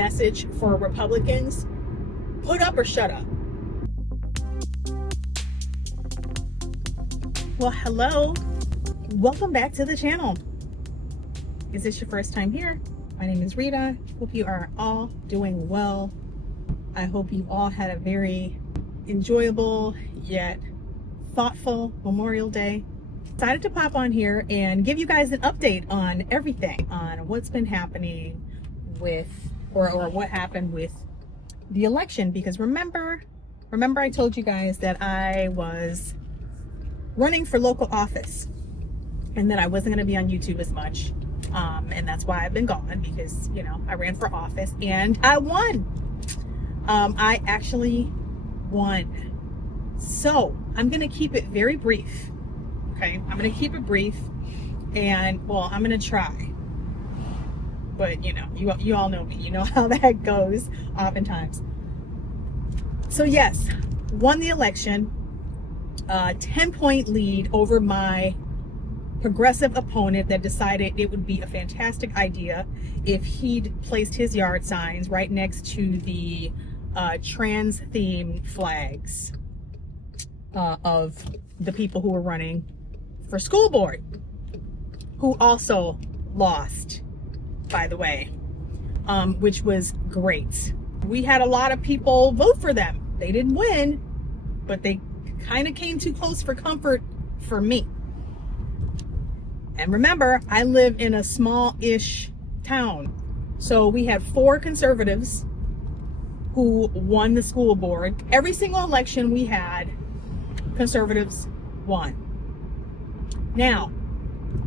message for Republicans: put up or shut up. Well, hello. Welcome back to the channel. Is this your first time here? My name is Rita. Hope you are all doing well. I hope you all had a very enjoyable yet thoughtful Memorial Day. Decided to pop on here and give you guys an update on everything, on what's been happening with or what happened with the election, because remember I told you guys that I was running for local office and that I wasn't going to be on YouTube as much, and that's why I've been gone, because I ran for office and I won. I actually won. So I'm going to keep it very brief. Okay, I'm going to keep it brief, and well, I'm going to try, but you all know me, you know how that goes oftentimes. So yes, won the election, 10-point lead over my progressive opponent that decided it would be a fantastic idea if he'd placed his yard signs right next to the trans themed flags of the people who were running for school board, who also lost, by the way, which was great. We had a lot of people vote for them. They didn't win, but they kind of came too close for comfort for me. And remember, I live in a small-ish town. So we had 4 conservatives who won the school board. Every single election we had, conservatives won. Now,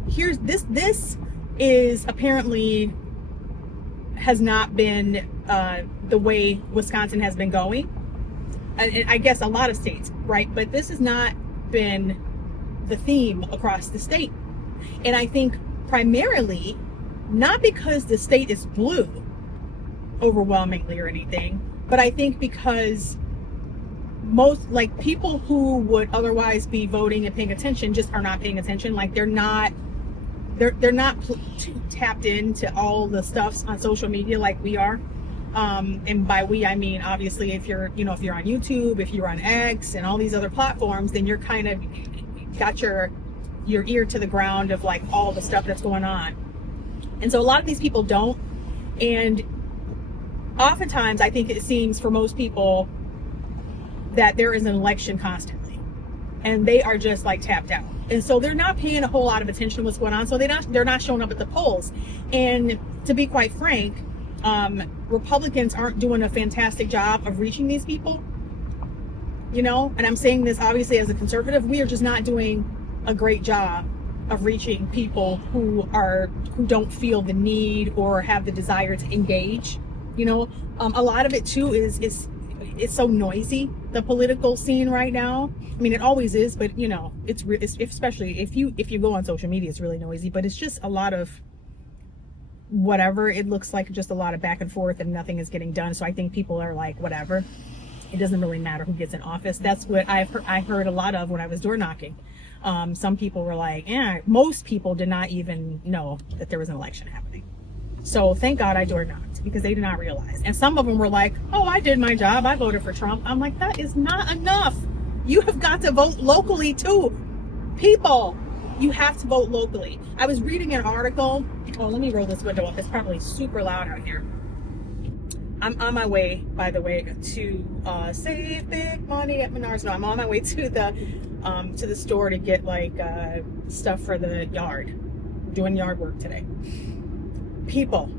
here's this is apparently has not been the way Wisconsin has been going. I guess a lot of states, right? But this has not been the theme across the state. And I think primarily not because the state is blue overwhelmingly or anything, but I think because most people who would otherwise be voting and paying attention just are not paying attention. Like they're not tapped into all the stuffs on social media like we are. And by we, I mean, obviously, if you're on YouTube, if you're on X and all these other platforms, then you're kind of got your ear to the ground of like all the stuff that's going on. And so a lot of these people don't. And oftentimes I think it seems for most people that there is an election constantly and they are just like tapped out. And so they're not paying a whole lot of attention to what's going on. So they're not showing up at the polls. And to be quite frank, Republicans aren't doing a fantastic job of reaching these people, and I'm saying this obviously as a conservative. We are just not doing a great job of reaching people who don't feel the need or have the desire to engage. A lot of it too is it's so noisy, the political scene right now. I mean, it always is, but it's especially if you go on social media, it's really noisy. But it's just a lot of whatever. It looks like just a lot of back and forth and nothing is getting done. So I think people are like, whatever, it doesn't really matter who gets in office. That's what I heard a lot of when I was door knocking. Some people were like, most people did not even know that there was an election happening. So thank God I door knocked, because they did not realize. And some of them were like, oh, I did my job, I voted for Trump. I'm like, that is not enough. You have got to vote locally too. People, you have to vote locally. I was reading an article. Oh, let me roll this window up. It's probably super loud out here. I'm on my way, by the way, to save big money at Menards. No, I'm on my way to the store to get stuff for the yard. I'm doing yard work today. People,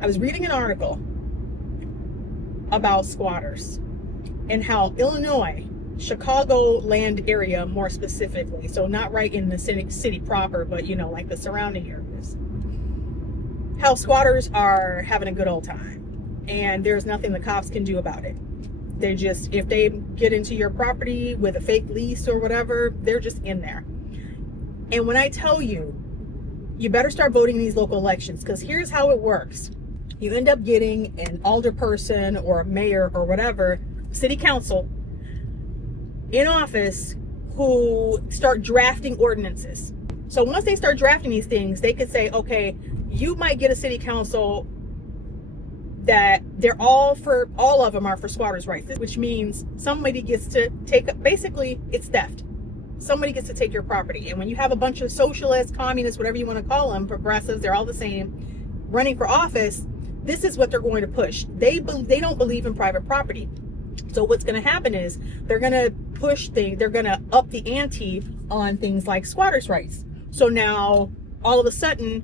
I was reading an article about squatters and how Illinois, Chicagoland area more specifically, so not right in the city proper, but like the surrounding areas, how squatters are having a good old time, and there's nothing the cops can do about it. They just, if they get into your property with a fake lease or whatever, they're just in there. And when I tell you, you better start voting in these local elections, because here's how it works. You end up getting an alderperson or a mayor or whatever, city council in office, who start drafting ordinances. So once they start drafting these things, they could say, okay, you might get a city council that they're all of them are for squatters' rights, which means somebody gets to basically it's theft. Somebody gets to take your property. And when you have a bunch of socialists, communists, whatever you want to call them, progressives, they're all the same, running for office, this is what they're going to push. They don't believe in private property. So what's going to happen is they're going to push things, they're going to up the ante on things like squatters' rights. So now all of a sudden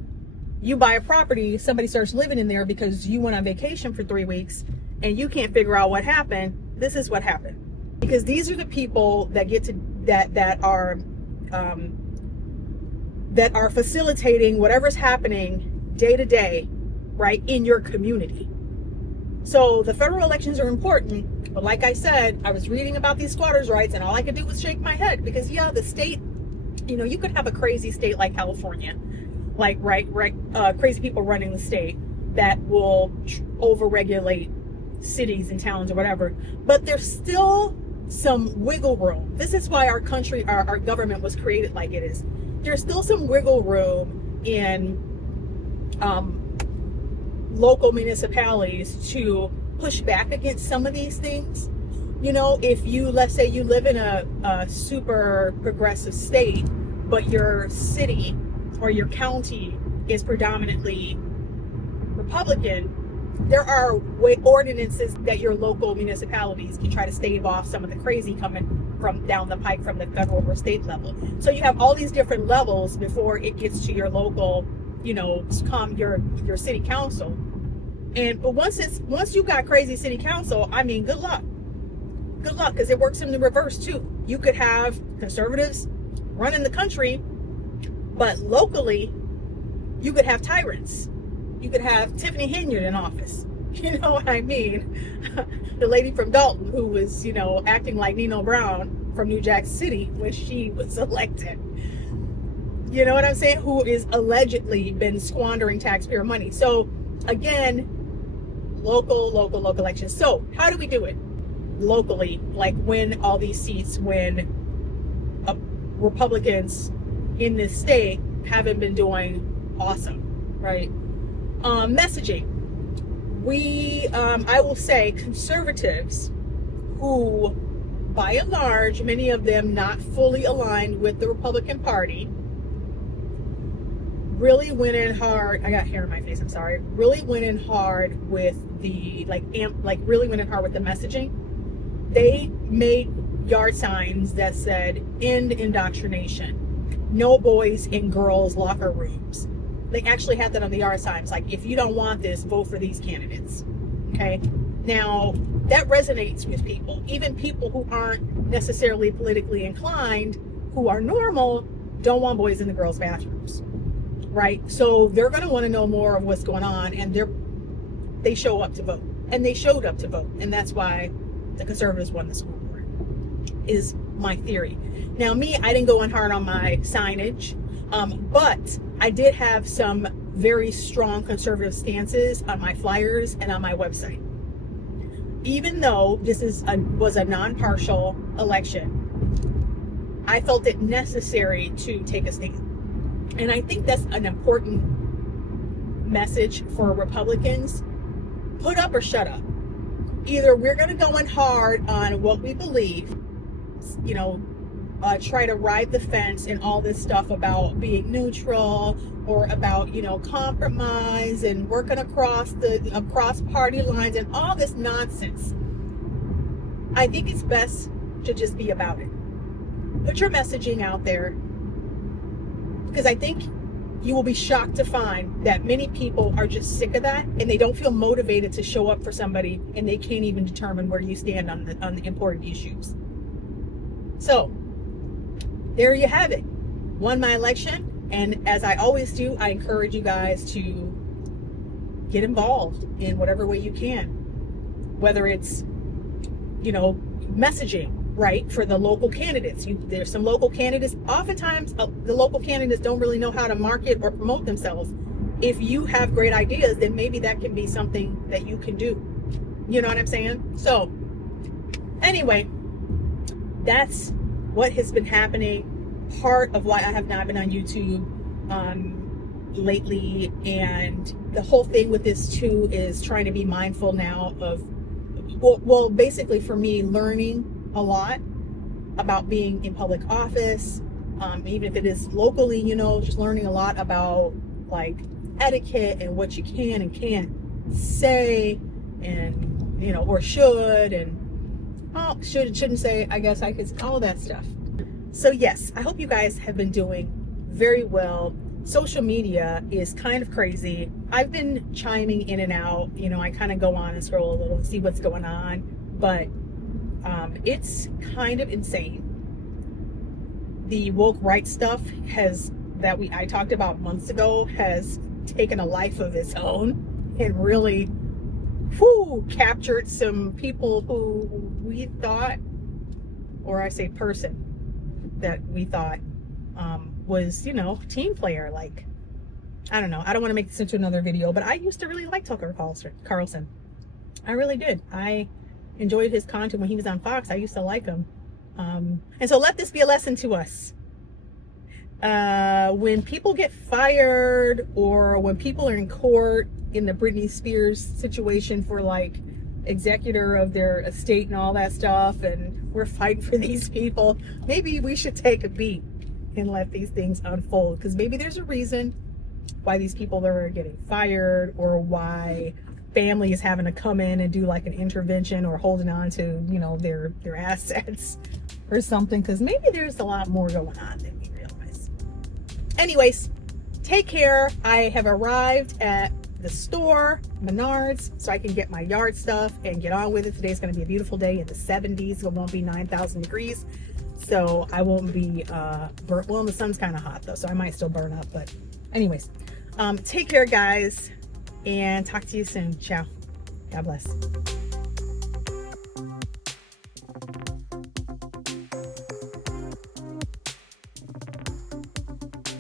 you buy a property, somebody starts living in there because you went on vacation for 3 weeks and you can't figure out what happened. This is what happened. Because these are the people that get to that are facilitating whatever's happening day to day, right, in your community. So the federal elections are important, but like I said, I was reading about these squatters' rights and all I could do was shake my head because the state, you could have a crazy state like California, like crazy people running the state that will overregulate cities and towns or whatever, but there's still some wiggle room. This is why our country, our government was created like it is. There's still some wiggle room in local municipalities to push back against some of these things. If let's say you live in a super progressive state, but your city or your county is predominantly Republican, there are ordinances that your local municipalities can try to stave off some of the crazy coming from down the pike from the federal or state level. So you have all these different levels before it gets to your local, your city council. But once you got crazy city council, good luck. Good luck, because it works in the reverse too. You could have conservatives running the country, but locally, you could have tyrants. You could have Tiffany Henyard in office. You know what I mean? The lady from Dalton who was, acting like Nino Brown from New Jack City when she was elected. You know what I'm saying? Who is allegedly been squandering taxpayer money. So again, local elections. So how do we do it? Locally, like win all these seats when Republicans in this state haven't been doing awesome, right? Messaging. I will say conservatives who, by and large, many of them not fully aligned with the Republican Party, really went in hard. I got hair in my face, I'm sorry. Really went in hard with the, really went in hard with the messaging. They made yard signs that said, end indoctrination, no boys in girls' locker rooms. They actually had that on the yard signs, like, if you don't want this, vote for these candidates. Okay? Now, that resonates with people. Even people who aren't necessarily politically inclined, who are normal, don't want boys in the girls' bathrooms. Right? So they're going to want to know more of what's going on, and they show up to vote. And they showed up to vote. And that's why the conservatives won the school board, is my theory. Now, I didn't go in hard on my signage, but I did have some very strong conservative stances on my flyers and on my website. Even though this was a non-partial election, I felt it necessary to take a stand. And I think that's an important message for Republicans. Put up or shut up. Either we're going to go in hard on what we believe, try to ride the fence and all this stuff about being neutral or about, compromise and working across party lines and all this nonsense. I think it's best to just be about it. Put your messaging out there, because I think you will be shocked to find that many people are just sick of that and they don't feel motivated to show up for somebody, and they can't even determine where you stand on the important issues. So there you have it. Won my election, and as I always do, I encourage you guys to get involved in whatever way you can, whether it's messaging, right, for the local candidates. There's some local candidates. Oftentimes, the local candidates don't really know how to market or promote themselves. If you have great ideas, then maybe that can be something that you can do. You know what I'm saying? So, anyway, that's what has been happening. Part of why I have not been on YouTube. lately, and the whole thing with this too is trying to be mindful now of, well, basically for me, learning a lot about being in public office, even if it is locally, just learning a lot about like etiquette and what you can and can't say, and or should and shouldn't say, I guess I could, all of that stuff. So yes, I hope you guys have been doing very well. Social media is kind of crazy. I've been chiming in and out, I kind of go on and scroll a little and see what's going on, but it's kind of insane. The woke rights stuff I talked about months ago has taken a life of its own and really captured some people who we thought, or I say person that we thought was, team player. Like, I don't know. I don't want to make this into another video, but I used to really like Tucker Carlson. I really did. I enjoyed his content when he was on Fox. I used to like him. And so let this be a lesson to us. When people get fired, or when people are in court in the Britney Spears situation for like executor of their estate and all that stuff, and we're fighting for these people, maybe we should take a beat and let these things unfold, because maybe there's a reason why these people are getting fired, or why family is having to come in and do like an intervention, or holding on to their assets or something, because maybe there's a lot more going on than we realize. Anyways, take care. I have arrived at the store, Menards, so I can get my yard stuff and get on with it. Today's going to be a beautiful day in the 70s. It won't be 9,000 degrees, so I won't be burnt. Well, the sun's kind of hot though, so I might still burn up. But anyways, take care, guys, and talk to you soon. Ciao. God bless.